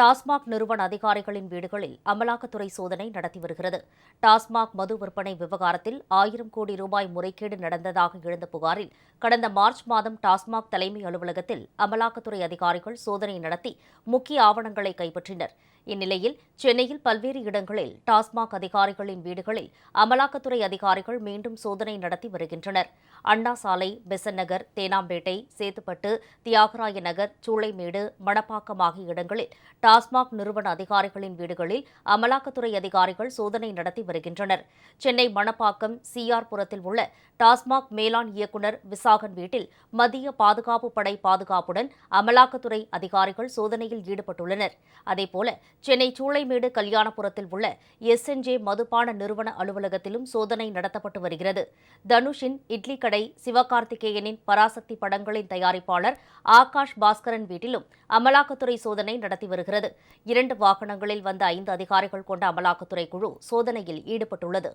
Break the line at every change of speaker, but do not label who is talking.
டாஸ்மாக் நிறுவன அதிகாரிகளின் வீடுகளில் அமலாக்கத்துறை சோதனை நடத்தி வருகிறது. டாஸ்மாக் மது விற்பனை விவகாரத்தில் ஆயிரம் கோடி ரூபாய் முறைகேடு நடந்ததாக எழுந்த புகாரில் கடந்த மார்ச் மாதம் டாஸ்மாக் தலைமை அலுவலகத்தில் அமலாக்கத்துறை அதிகாரிகள் சோதனை நடத்தி முக்கிய ஆவணங்களை கைப்பற்றினர். இந்நிலையில் சென்னையில் பல்வேறு இடங்களில் டாஸ்மாக் அதிகாரிகளின் வீடுகளில் அமலாக்கத்துறை அதிகாரிகள் மீண்டும் சோதனை நடத்தி வருகின்றனர். அண்ணா சாலை பெசன் நகர் தேனாம்பேட்டை சேத்துப்பட்டு தியாகராய நகர் சூளைமேடு மணப்பாக்கம் ஆகிய இடங்களில் டாஸ்மாக் நிறுவன அதிகாரிகளின் வீடுகளில் அமலாக்கத்துறை அதிகாரிகள் சோதனை நடத்தி வருகின்றனர். சென்னை மணப்பாக்கம் சிஆர்புரத்தில் உள்ள டாஸ்மாக் மேலாண் இயக்குநர் விசாகன் வீட்டில் மத்திய பாதுகாப்பு படை பாதுகாப்புடன் அமலாக்கத்துறை அதிகாரிகள் சோதனையில் ஈடுபட்டுள்ளனர். அதேபோல சென்னை சூளைமேடு கல்யாணபுரத்தில் உள்ள எஸ்என்ஜே மதுபான நிறுவன அலுவலகத்திலும் சோதனை நடத்தப்பட்டு வருகிறது. தனுஷின் இட்லி கடை சிவகார்த்திகேயனின் பராசக்தி படங்களின் தயாரிப்பாளர் ஆகாஷ் பாஸ்கரன் வீட்டிலும் அமலாக்கத்துறை சோதனை நடத்தி வருகிறது. இரண்டு வாகனங்களில் வந்த ஐந்து அதிகாரிகள் கொண்ட அமலாக்கத்துறை குழு சோதனையில் ஈடுபட்டுள்ளது.